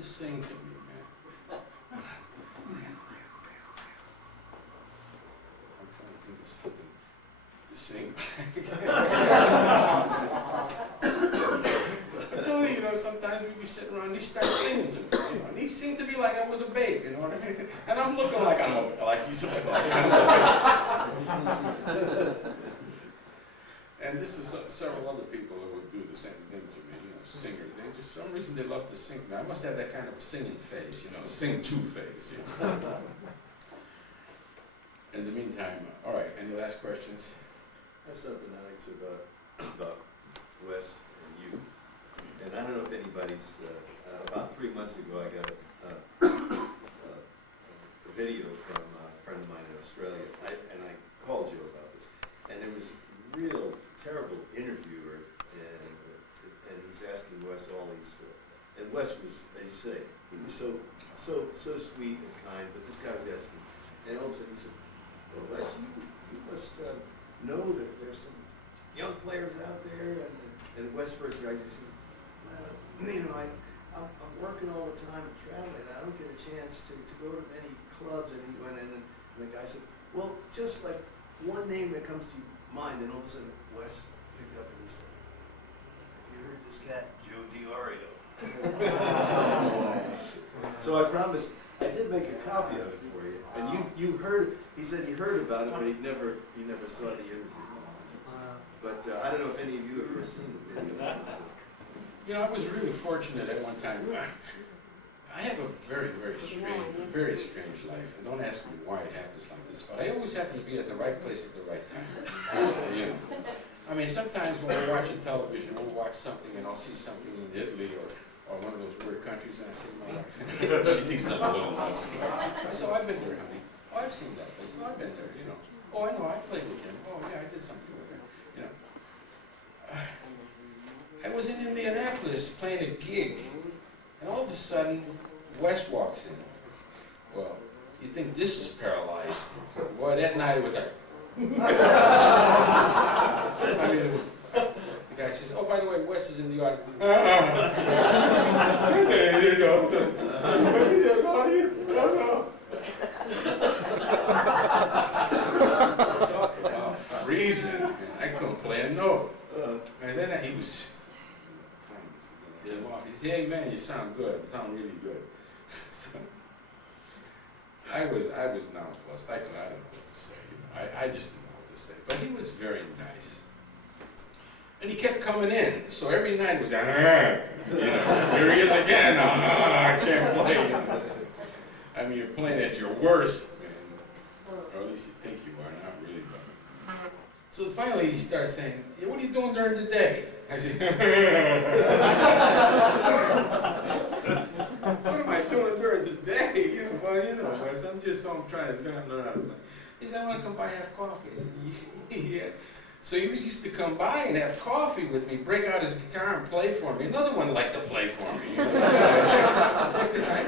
Just sing to me, man. I'm trying to think of something to sing back. I told you, sometimes we'd be sitting around and he starts singing to me, and he sing to me like I was a babe, you know what I mean? And I'm looking like like he's a babe. And this is several other people that would do the same thing to me, singers. They just, for some reason, they love to sing. I must have that kind of a singing face, sing-to face. In the meantime, all right, any last questions? I have something I'd like to say about Wes and you. And I don't know if anybody's, about 3 months ago I got a video from a friend of mine in Australia, and I called Joe about this. And it was a real terrible interviewer, and he's asking Wes all these, and Wes was, as you say, he was so sweet and kind, but this guy was asking, and all of a sudden he said, well, Wes, you must know that there's some young players out there, and Wes first reacted, he says, well, I'm working all the time and traveling, and I don't get a chance to go to many clubs, and he went in, and the guy said, well, just like one name that comes to mind, and all of a sudden Wes picked up and he said, have you heard this cat, Joe Diorio? So I promised, I did make a copy of it for you, and you heard, he said he heard about it, but he never saw the interview. But I don't know if any of you have ever seen the video. I was really fortunate at one time. I have a very, very strange life, and don't ask me why it happens like this, but I always happen to be at the right place at the right time. I mean, sometimes when we're watching television, we'll watch something and I'll see something in Italy or one of those weird countries, and I say to my wife, she thinks I'm a little nuts. I said, oh, I've been there, honey. Oh, I've seen that place. Oh, I've been there, Oh, I know, I played with him. Oh, yeah, I did something with him, I was in Indianapolis playing a gig, and all of a sudden, Wes walks in. Well, you think this is paralyzed. Boy, that night it was like... the guy says, oh, by the way, Wes is in the audience. Talk about freezing. I couldn't play a note. And then he was... He said, hey man, you sound good. You sound really good. So, I was nonplussed. I don't know what to say. I just didn't know what to say. But he was very nice. And he kept coming in. So every night he was like, here he is again. I can't play. I mean, you're playing at your worst, man. Or at least you think you are, not really. But. So finally he starts saying, hey, what are you doing during the day? I said, what am I doing during the day? Wes, I'm just trying to learn how to play. He said, I want to come by and have coffee. I said, yeah. So he used to come by and have coffee with me, break out his guitar and play for me. Another one liked to play for me. Check this out.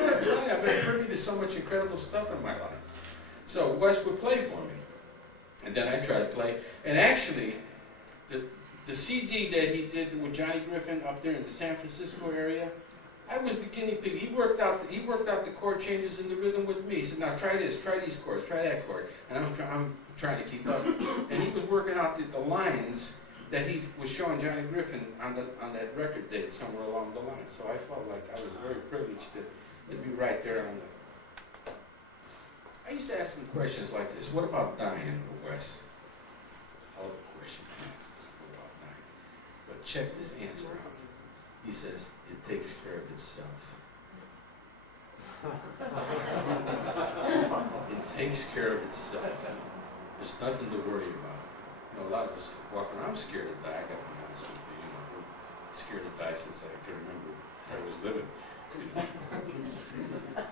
I've been privy to so much incredible stuff in my life. So Wes would play for me. And then I tried to play. And actually, the CD that he did with Johnny Griffin up there in the San Francisco area, I was the guinea pig. He worked out the chord changes in the rhythm with me. He said, now try this, try these chords, try that chord. And I'm trying to keep up. And he was working out the lines that he was showing Johnny Griffin on that record date somewhere along the line. So I felt like I was very privileged to be right there on the... I used to ask him questions like this. What about dying, Wes? Hell of a question to ask. What about dying? But check this answer out. He says, it takes care of itself. It takes care of itself. There's nothing to worry about. A lot of us walk around scared to die. I got to be honest with you. We're scared to die since I can remember I was living.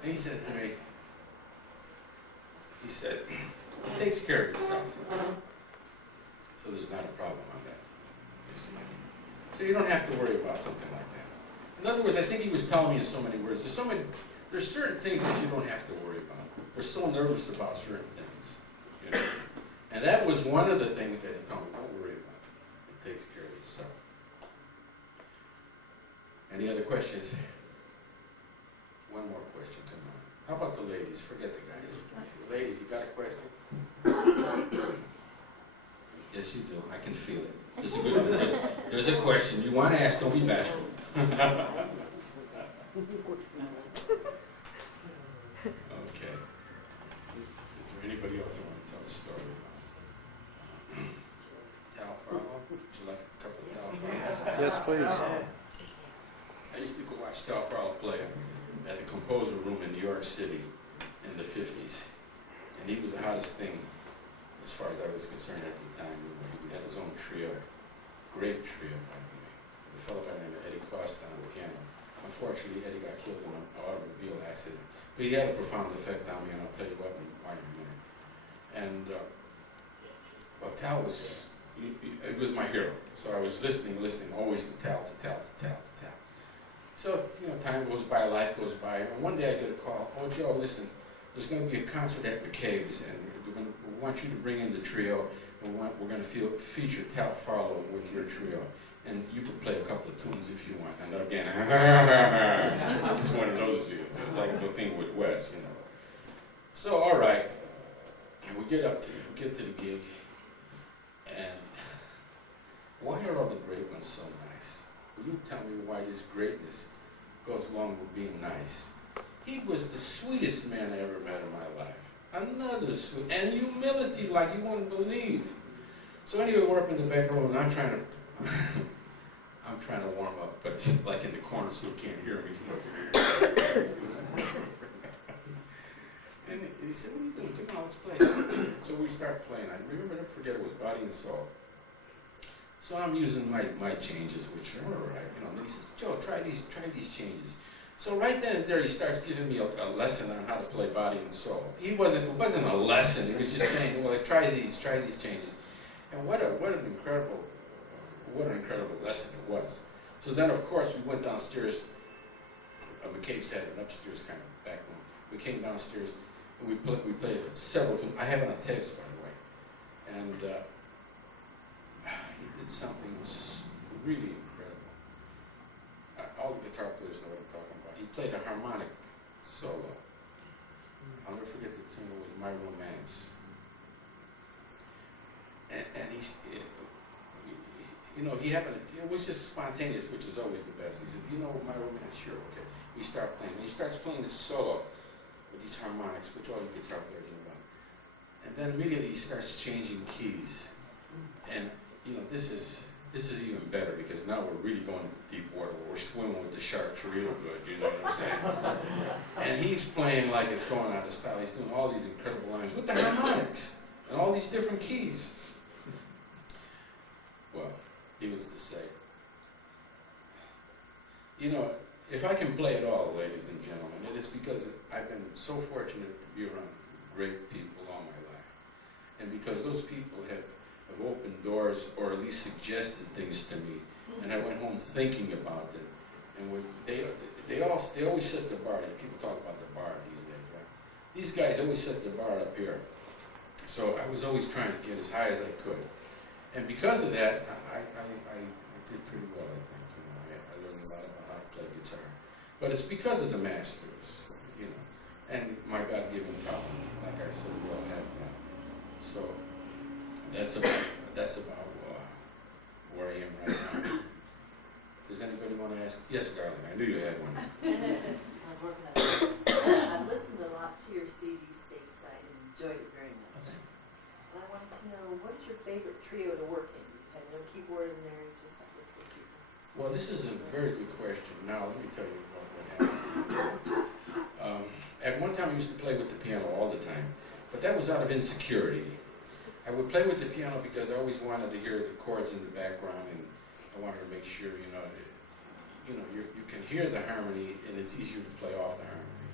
And he says to me, it takes care of itself. So there's not a problem on that. So you don't have to worry about something like that. In other words, I think he was telling me in so many words, there's certain things that you don't have to worry about. We're so nervous about certain things. And that was one of the things that he told me, don't worry about it. It takes care of itself. Any other questions? ladies, forget the guys. Ladies, you got a question? Yes, you do. I can feel it. There's a question. You want to ask, don't be bashful. Okay. Is there anybody else who want to tell a story? Tal Farlow? Would you like a couple of Tal Farlows? Yes, please. I used to go watch Tal Farlow play at the Composer Room in New York City in the 50s. And he was the hottest thing as far as I was concerned at the time. He had his own trio, great trio, by the way. A fellow by the name of Eddie Costa on the piano. Unfortunately, Eddie got killed in an automobile accident. But he had a profound effect on me, and I'll tell you what, why in a minute. And, well, Tal was, it was my hero. So I was listening, always to Tal. So, time goes by, life goes by. And one day I get a call, oh, Joe, listen, there's going to be a concert at McCabe's, and we want you to bring in the trio. We're going to feature Tal Farlow with your trio. And you could play a couple of tunes if you want. And again, it's one of those deals. It was like the thing with Wes, So, all right. And we get to the gig. And why are all the great ones so nice? Will you tell me why this greatness goes along with being nice? He was the sweetest man I ever met in my life. Another sweet, and humility like you wouldn't believe. So anyway, we're up in the back room, and I'm trying to warm up, but like in the corner so you can't hear me. And he said, what are you doing? Come on, let's play. So we start playing. I never forget, it was Body and Soul. So I'm using my changes, which are all right, and he says, Joe, try these changes. So right then and there, he starts giving me a lesson on how to play Body and Soul. It wasn't a lesson. He was just saying, well, try these changes. And what an incredible lesson it was. So then, of course, we went downstairs. McCabe's had an upstairs kind of back room. We came downstairs and we played several tunes. I have it on tapes, by the way. And he did something was really incredible. All the guitar players know what I'm talking about. He played a harmonic solo. I'll never forget the tune. It was My Romance. And he happened to, it was just spontaneous, which is always the best. He said, My Romance? Sure, okay. We start playing. And he starts playing this solo with these harmonics, which all the guitar players know about. And then immediately he starts changing keys. And, this is even better because now we're really going into deep water. We're swimming with the sharks real good, you know what I'm saying? And he's playing like it's going out of style. He's doing all these incredible lines with the harmonics and all these different keys. Well, needless to say, if I can play at all, ladies and gentlemen, it is because I've been so fortunate to be around great people all my life. And because those people have opened doors or at least suggested things to me, and I went home thinking about them. And they always set the bar. People talk about the bar these days, right? These guys always set the bar up here. So I was always trying to get as high as I could. And because of that, I did pretty well, I think. I learned a lot about how to play guitar. But it's because of the masters, and my God-given talent. Like I said, we all have that. So that's about where I am right now. Does anybody want to ask? Yes, darling, I knew you had one. I was working on it. I've listened a lot to your CD stateside and enjoyed it very much. Okay. And I wanted to know, what is your favorite trio to work in? You have no keyboard in there, you just have to play keyboard. Well, this is a very good question. Now, let me tell you what happened. At one time, I used to play with the piano all the time, but that was out of insecurity. I would play with the piano because I always wanted to hear the chords in the background, and I wanted to make sure, you can hear the harmony, and it's easier to play off the harmony.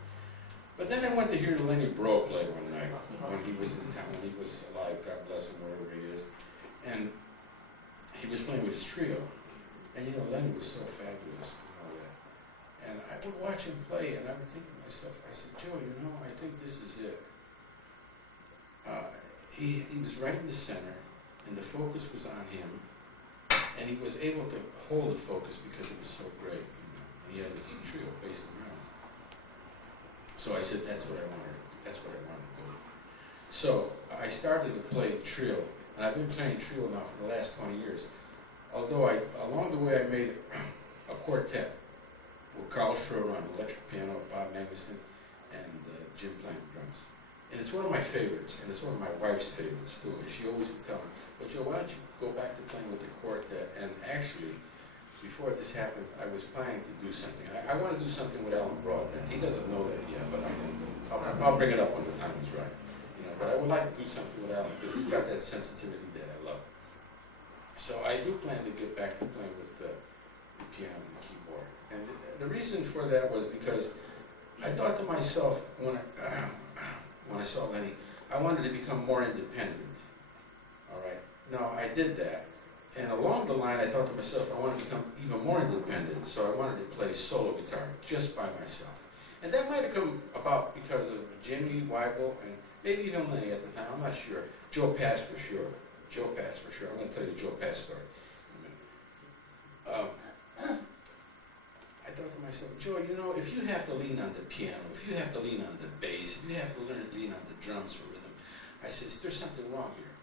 But then I went to hear Lenny Breau play one night when he was in town, when he was alive, God bless him, wherever he is. And he was playing with his trio. And Lenny was so fabulous, that. And I would watch him play, and I would think to myself, I said, Joe, I think this is it. He was right in the center, and the focus was on him, and he was able to hold the focus because it was so great, and he had his trio based around. So I said, that's what I wanted to That's what I want to do. So I started to play trio, and I've been playing trio now for the last 20 years. Although along the way I made a quartet with Carl Schroeder on electric piano, Bob Magnuson, and Jim playing drums. And it's one of my favorites, and it's one of my wife's favorites too. And she always would tell me, "Well, Joe, why don't you go back to playing with the quartet?" And actually, before this happens, I was planning to do something. I want to do something with Alan Broadbent. He doesn't know that yet, but I'll bring it up when the time is right. You know, but I would like to do something with Alan because he's got that sensitivity that I love. So I do plan to get back to playing with the piano and the keyboard. And the reason for that was because I thought to myself when I saw Lenny, I wanted to become more independent. All right. No, I did that. And along the line, I thought to myself, I want to become even more independent, so I wanted to play solo guitar just by myself. And that might have come about because of Jimmy, Weigel, and maybe even Lenny at the time, I'm not sure. Joe Pass for sure. Joe Pass for sure. I'm going to tell you the Joe Pass story in a minute. I thought to myself, Joe, you know, if you have to lean on the piano, if you have to lean on the bass, if you have to lean on the drums for rhythm, I said, there's something wrong here.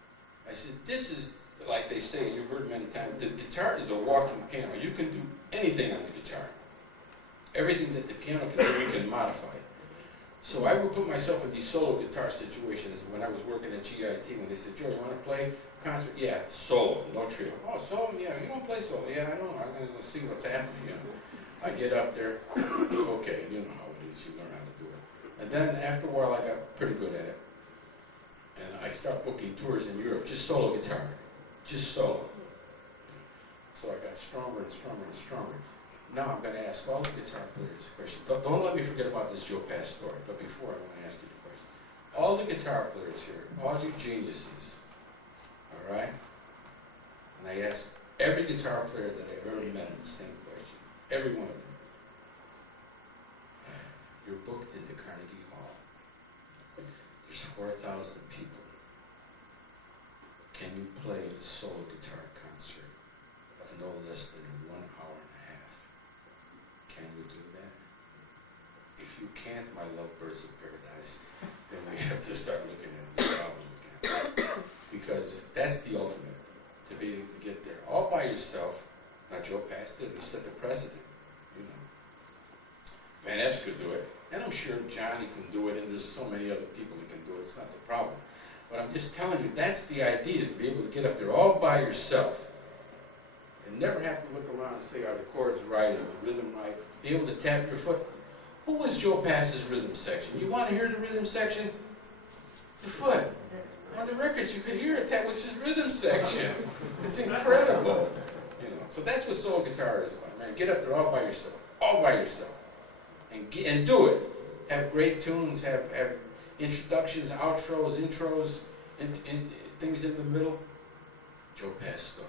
I said, this is, like they say, and you've heard many times, the guitar is a walking piano. You can do anything on the guitar. Everything that the piano can do, you can modify it. So I would put myself in these solo guitar situations when I was working at GIT, when they said, Joe, you want to play a concert? Yeah, solo, no trio. Oh, solo? Yeah, you don't play solo. Yeah, I know. I'm going to go see what's happening, you know. I get up there, okay, you know how it is, you learn how to do it. And then after a while, I got pretty good at it. And I started booking tours in Europe, just solo guitar, just solo. So I got stronger and stronger and stronger. Now I'm going to ask all the guitar players a question. Don't let me forget about this Joe Pass story, but before I want to ask you the question. All the guitar players here, all you geniuses, all right? And I ask every guitar player that I ever met the same question, every one of them. You're booked into Carnegie Hall. There's 4,000 people. Can you play a solo guitar concert of no less than 1 hour and a half? Can you do that? If you can't, my love, Birds of Paradise, then we have to start looking at this problem again. Because that's the ultimate, to be able to get there all by yourself. Now Joe Pass did, he set the precedent, you know. Van Epps could do it, and I'm sure Johnny can do it, and there's so many other people that can do it, it's not the problem. But I'm just telling you, that's the idea, is to be able to get up there all by yourself and never have to look around and say, are the chords right, is the rhythm right, be able to tap your foot. Who was Joe Pass's rhythm section? You want to hear the rhythm section? The foot. On the records, you could hear it. That was his rhythm section. It's incredible. You know, so that's what solo guitar is about, man. Get up there all by yourself, and do it. Have great tunes, have introductions, outros, intros, things in the middle. Joe Pass story.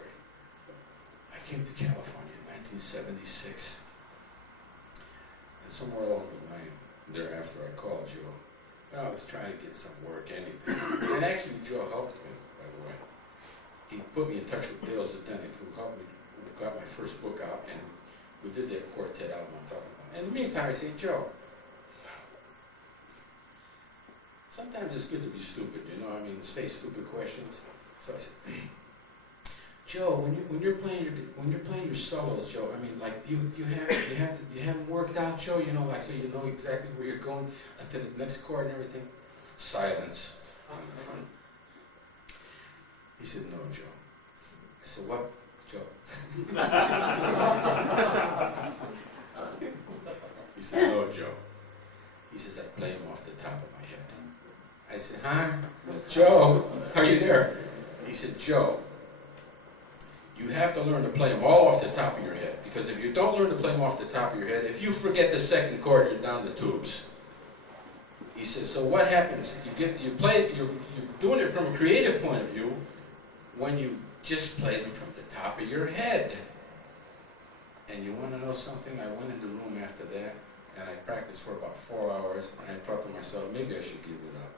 I came to California in 1976, and somewhere along the line thereafter, I called Joe. I was trying to get some work, anything. And actually, Joe helped me, by the way. He put me in touch with Dale Zdenek, who helped me, who got my first book out, and we did that quartet album I'm talking about. In the meantime, I said, Joe, sometimes it's good to be stupid, you know, I mean, say stupid questions. So I said, Joe, when you're playing your solos, Joe, I mean, like, do you have them worked out, Joe? You know, like, so you know exactly where you're going to the next chord and everything. Silence. He said, no, Joe. I said, what, Joe? He said, no, Joe. He says, I play them off the top of my head. I said, huh? Joe, are you there? He said, Joe, you have to learn to play them all off the top of your head. Because if you don't learn to play them off the top of your head, if you forget the second chord, you're down the tubes. He says, so what happens? You're doing it from a creative point of view when you just play them from the top of your head. And you want to know something? I went in the room after that, and I practiced for about 4 hours, and I thought to myself, maybe I should give it up.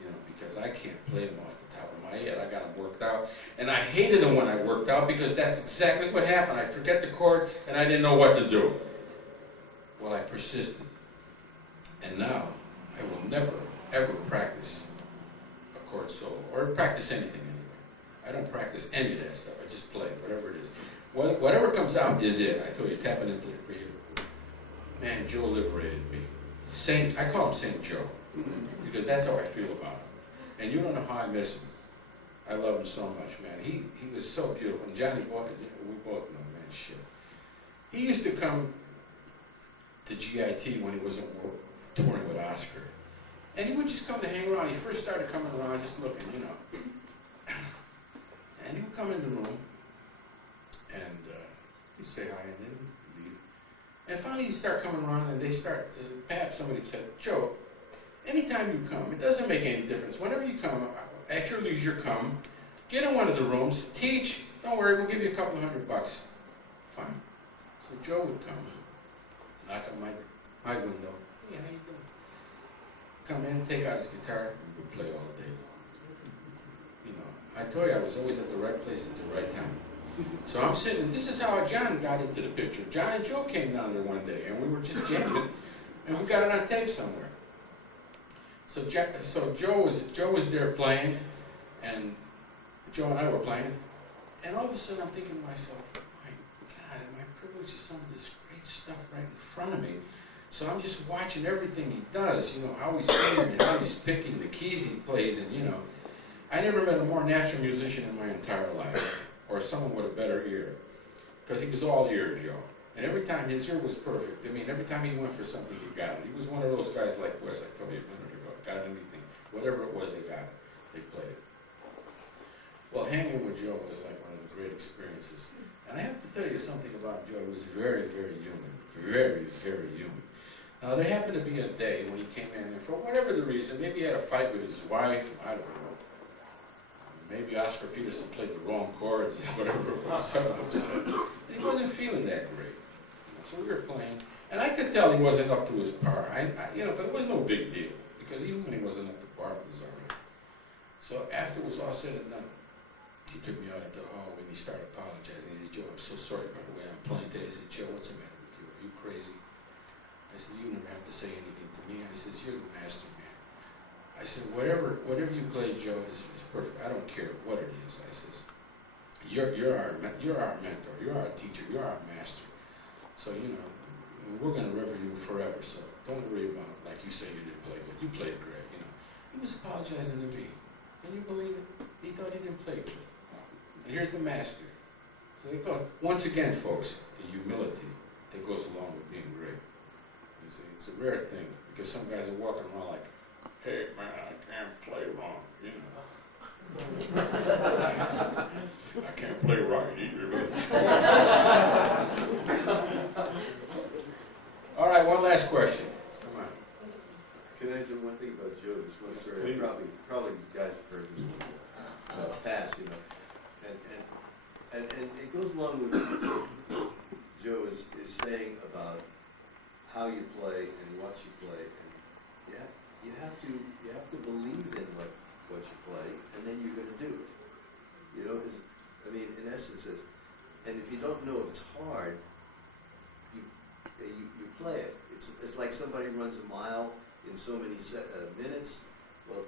You know, because I can't play them off the top of my head. I got them worked out. And I hated them when I worked out because that's exactly what happened. I forget the chord and I didn't know what to do. Well, I persisted. And now I will never ever practice a chord solo, or practice anything anyway. I don't practice any of that stuff. I just play, whatever it is. Whatever comes out is it. I told you, tapping into the creative. Man, Joe liberated me. I call him Saint Joe, because that's how I feel about him. And you don't know how I miss him. I love him so much, man. He was so beautiful. And Johnny Boy, we both know, man, shit. He used to come to GIT when he wasn't touring with Oscar. And he would just come to hang around. He first started coming around just looking, you know. And he would come in the room, and he'd say hi, and then leave. And finally he'd start coming around, and perhaps somebody said, Joe, anytime you come, it doesn't make any difference. Whenever you come, at your leisure, come, get in one of the rooms, teach, don't worry, we'll give you a couple $100. Fine. So Joe would come, knock on my window. Hey, how you doing? Come in, take out his guitar, we would play all day. You know, I told you I was always at the right place at the right time. So I'm sitting, this is how John got into the picture. John and Joe came down there one day, and we were just jamming, and we got it on tape somewhere. So Joe was there playing, and Joe and I were playing, and all of a sudden I'm thinking to myself, my God, am I privileged to some of this great stuff right in front of me? So I'm just watching everything he does, you know, how he's singing and how he's picking the keys he plays, and you know, I never met a more natural musician in my entire life, or someone with a better ear, because he was all ear, Joe. And every time his ear was perfect. I mean, every time he went for something, he got it. He was one of those guys like Wes, I told you a minute ago, got anything, whatever it was, they got it, they played it. Well, hanging with Joe was like one of the great experiences. And I have to tell you something about Joe. He was very, very human, very, very human. Now, there happened to be a day when he came in, and for whatever the reason, maybe he had a fight with his wife, I don't know. Maybe Oscar Peterson played the wrong chords, whatever it was, someone said. And he wasn't feeling that great. So we were playing, and I could tell he wasn't up to his par. But it was no big deal, because even when he wasn't up to par, it was all right. So after it was all said and done, he took me out into the hall and he started apologizing. He said, Joe, I'm so sorry by the way I'm playing today. I said, Joe, what's the matter with you? Are you crazy? I said, you never have to say anything to me. I said, you're the master, man. I said, whatever you play, Joe, is perfect. I don't care what it is. I says, you're our mentor. You're our teacher. You're our master. So, you know, we're going to rever you forever. So don't worry about, like you say, you didn't play good. You played great, you know. He was apologizing to me. Can you believe it? He thought he didn't play good. And here's the master. So they go, once again, folks, the humility that goes along with being great. You see, it's a rare thing, because some guys are walking around like, hey, man, I can't play wrong, you know. I can't play right either. All right, one last question. Come on. Can I say one thing about Joe? This one story, Please. probably you guys have heard this past, you know. And it goes along with what Joe is saying about how you play and what you play, and you have to believe in what you play, and then you're going to do it. You know, in essence, and if you don't know it's hard, you play it. It's like somebody runs a mile in so many minutes. Well,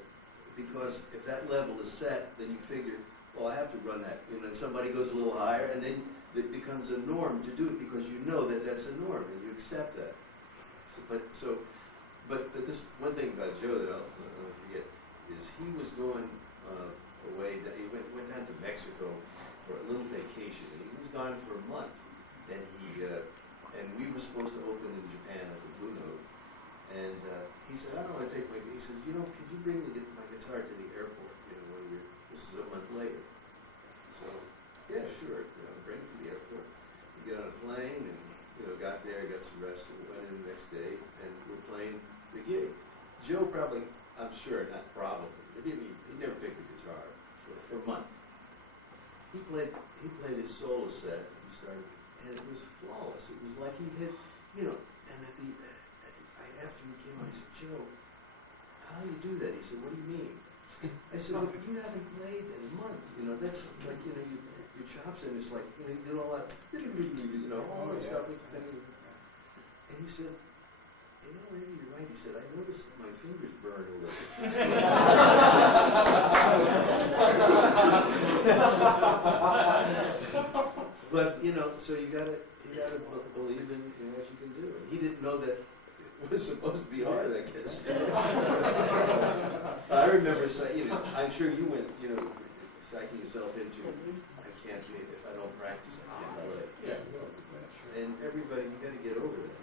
because if that level is set, then you figure, well, I have to run that. You know, and somebody goes a little higher, and then it becomes a norm to do it because you know that that's a norm and you accept that. But this one thing about Joe that I'll never forget is he was going away. He went down to Mexico for a little vacation, and he was gone for a month. And we were supposed to open in Japan at the Blue Note. And he said, I don't want to take he said, you know, could you bring my guitar to the airport? You know, this is a month later. So, yeah, sure. You know, bring it to the airport. We get on a plane and, you know, got there, got some rest, and went in the next day, and we're playing the gig. Joe probably, I'm sure, not probably, he never picked a guitar for a month. He played his solo set, he started, and it was flawless. It was like he had, you know, and after he came on, I said, Joe, how do you do that? He said, what do you mean? I said, well, you haven't played in a month. You know, that's like, you know, your chops, and it's like, you know, you did all that, you know, all that stuff with the thing. And he said, maybe you're right. He said, I noticed that my fingers burn a little. But, so you gotta believe in what you can do. And he didn't know that it was supposed to be hard, I guess. I remember saying, I'm sure you went, psyching yourself into, I can't, if I don't practice, I can't play. Yeah. And everybody, you gotta get over that,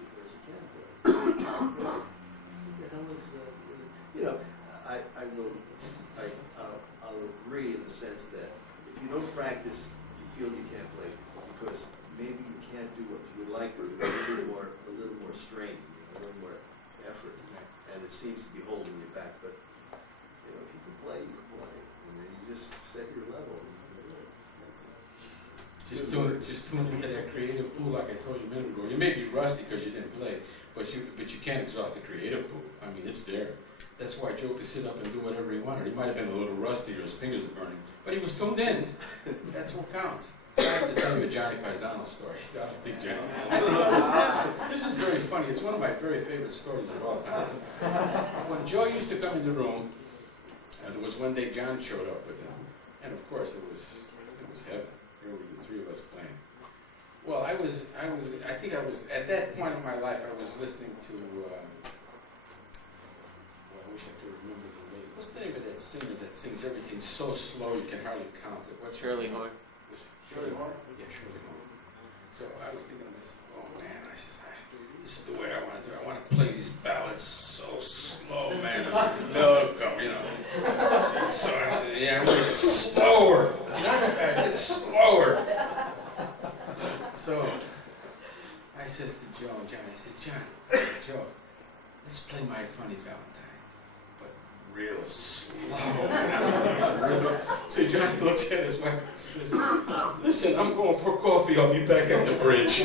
because you can't play. What the hell is, I'll agree in the sense that if you don't practice, you feel you can't play because maybe you can't do what you would like to do, a little more strain, a little more effort, and it seems to be holding you back. But if you can play, you can play, and then you just set your level. And you can do it. Just tune into that creative pool, like I told you a minute ago. You may be rusty because you didn't play, but you can't exhaust the creative pool. I mean, it's there. That's why Joe could sit up and do whatever he wanted. He might have been a little rusty or his fingers are burning, but he was tuned in. That's what counts. I have to tell you a Johnny Pisano story. I don't think Johnny. This is very funny. It's one of my very favorite stories of all time. When Joe used to come in the room, there was one day John showed up with him, and of course it was heaven. Here were the three of us playing. Well, I think I was at that point in my life. I was listening to. I wish I could remember the name. What's the name of that singer that sings everything so slow you can hardly count it? What's Shirley Horn. Shirley Horn? Yeah, Shirley Horn. So I was thinking of this. Oh man, I said, this is the way I want to do it. I want to play these ballads so slow, man. Milk, So I said, yeah, I'm going to get slower. Not fast, get slower. So I says to Joe and John, I said, Joe, let's play My Funny Valentine, but real slow. So Johnny looks at his wife and says, listen, I'm going for coffee. I'll be back at the bridge.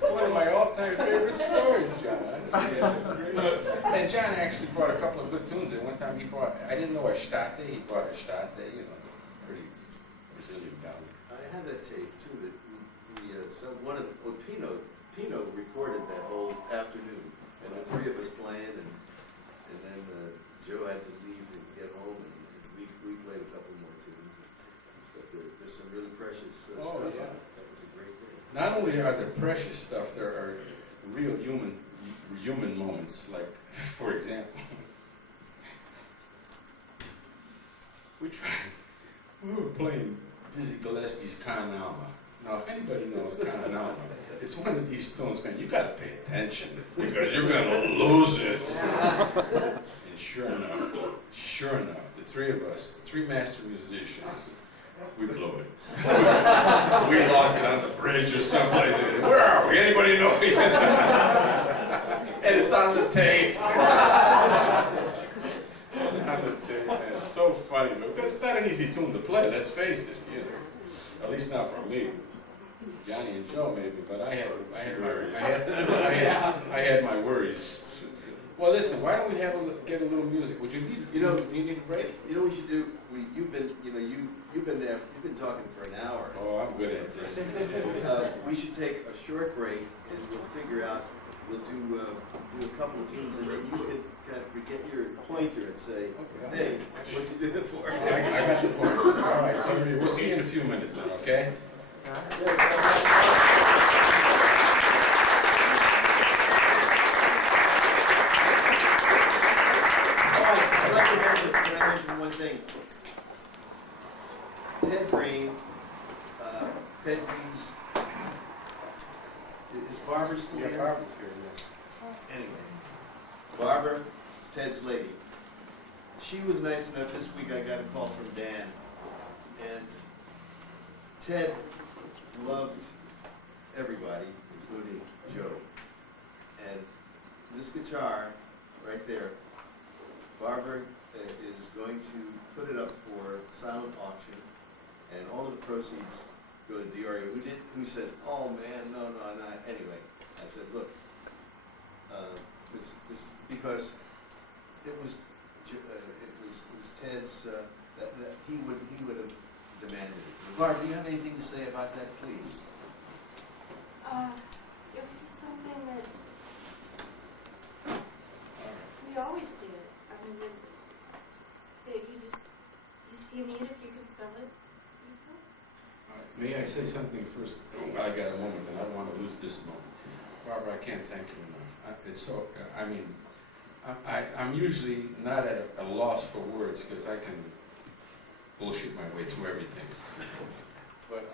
One of my all-time favorite stories, John. And John actually brought a couple of good tunes. And one time he brought, I didn't know Estate, he brought Estate, pretty Brazilian ballad. I have that tape too. That Pino recorded that whole afternoon, and the three of us playing, and then Joe had to leave and get home, and we played a couple more tunes. But there's some really precious stuff. Yeah. That was a great day. Not only are there precious stuff, there are real human moments. Like, for example, we were playing Dizzy Gillespie's Con Alma. Now, if anybody knows Con Alma, it's one of these tunes, man, you got to pay attention because you're going to lose it. And sure enough, the three of us, three master musicians, we blew it. We lost it on the bridge or someplace. Where are we? Anybody know? And it's on the tape. It's on the tape, man. It's so funny, but it's not an easy tune to play, let's face it, At least not for me. Johnny and Joe maybe, but I had my worries. Well, listen, why don't we get a little music? Would you need? You need a break? You know what we should do? You've been there. You've been talking for an hour. Oh, I'm good at this. We should take a short break, and we'll figure out. We'll do a couple of tunes, and then you can kind of get your pointer and say, "Hey, what you doing for?" I got the point. All right, so we'll see you in a few minutes then, okay? All right, I'd like to mention one thing. Ted Greene's, is Barbara still here? Barbara's here, yes. Anyway, Barbara is Ted's lady. She was nice enough, this week I got a call from Dan, and Ted loved everybody, including Joe. And this guitar, right there, Barbara is going to put it up for silent auction, and all of the proceeds go to Diorio, who said, "Oh man, no, not." Anyway, I said, "Look, this because it was Ted's that he would have demanded it." Barb, do you have anything to say about that, please? It was just something that we always did. I mean, that you need it, you can fill it. You fill it. May I say something first? I got a moment, and I don't want to lose this moment. Barbara, I can't thank you enough. It's so. I mean, I'm usually not at a loss for words because I can bullshit my way through everything. But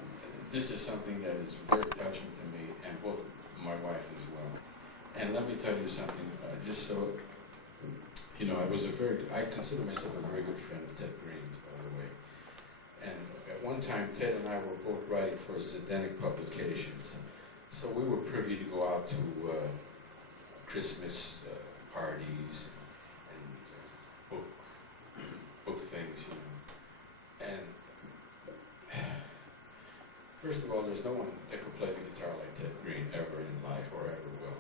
this is something that is very touching to me, and both my wife as well. And let me tell you something, just so you know, I consider myself a very good friend of Ted Greene's, by the way. And at one time, Ted and I were both writing for Zdenek Publications. So we were privy to go out to Christmas parties and book things, you know. And first of all, there's no one that could play the guitar like Ted Greene ever in life or ever will.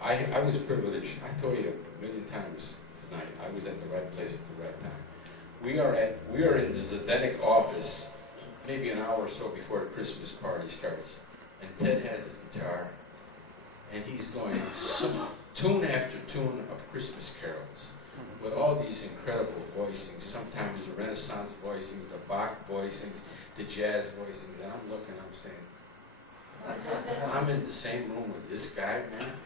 I was privileged. I told you a million times tonight, I was at the right place at the right time. We are in the Zdenek office maybe an hour or so before the Christmas party starts. And Ted has his guitar, and he's going tune after tune of Christmas carols with all these incredible voicings, sometimes the Renaissance voicings, the Bach voicings, the jazz voicings, and I'm looking, I'm saying, I'm in the same room with this guy, man.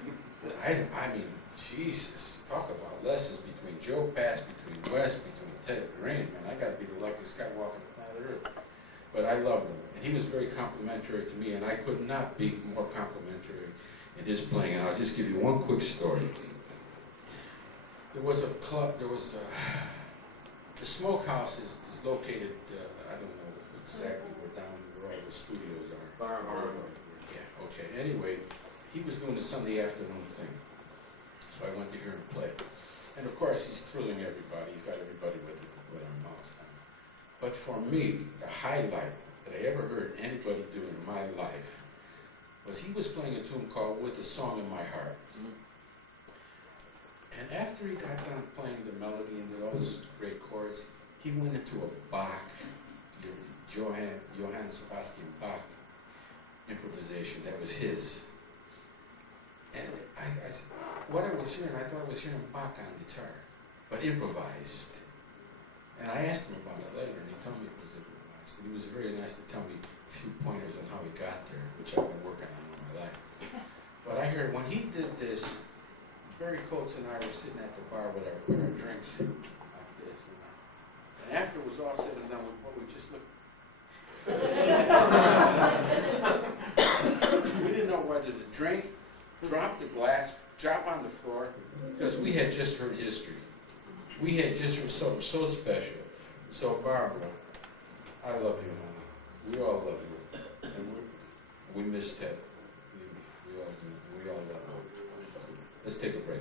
I mean, Jesus, talk about lessons between Joe Pass, between Wes, between Ted Greene, man. I got to be the luckiest guy walking the planet Earth. But I loved him, and he was very complimentary to me, and I could not be more complimentary in his playing. And I'll just give you one quick story. There was a club, the Smokehouse is located, I don't know exactly where all the studios are. Yeah, okay. Anyway, he was doing the Sunday afternoon thing, so I went to hear him play. And of course, he's thrilling everybody. He's got everybody with him all the time. But for me, the highlight that I ever heard anybody do in my life was he was playing a tune called "With a Song in My Heart." And after he got done playing the melody and did all those great chords, he went into a Bach, Johann Sebastian Bach improvisation that was his. And what I was hearing, I thought I was hearing Bach on guitar, but improvised. And I asked him about it later, and he told me it was improvised. And he was very nice to tell me a few pointers on how he got there, which I've been working on all my life. But I heard when he did this, Barry Coates and I were sitting at the bar with our drinks like this. And after it was all said and done, we just looked. We didn't know whether to drink, drop the glass, drop on the floor, because we had just heard history. We had just heard something so special. So Barbara, I love you, honey. We all love you. And we miss Ted. We all do. We all love him. Let's take a break.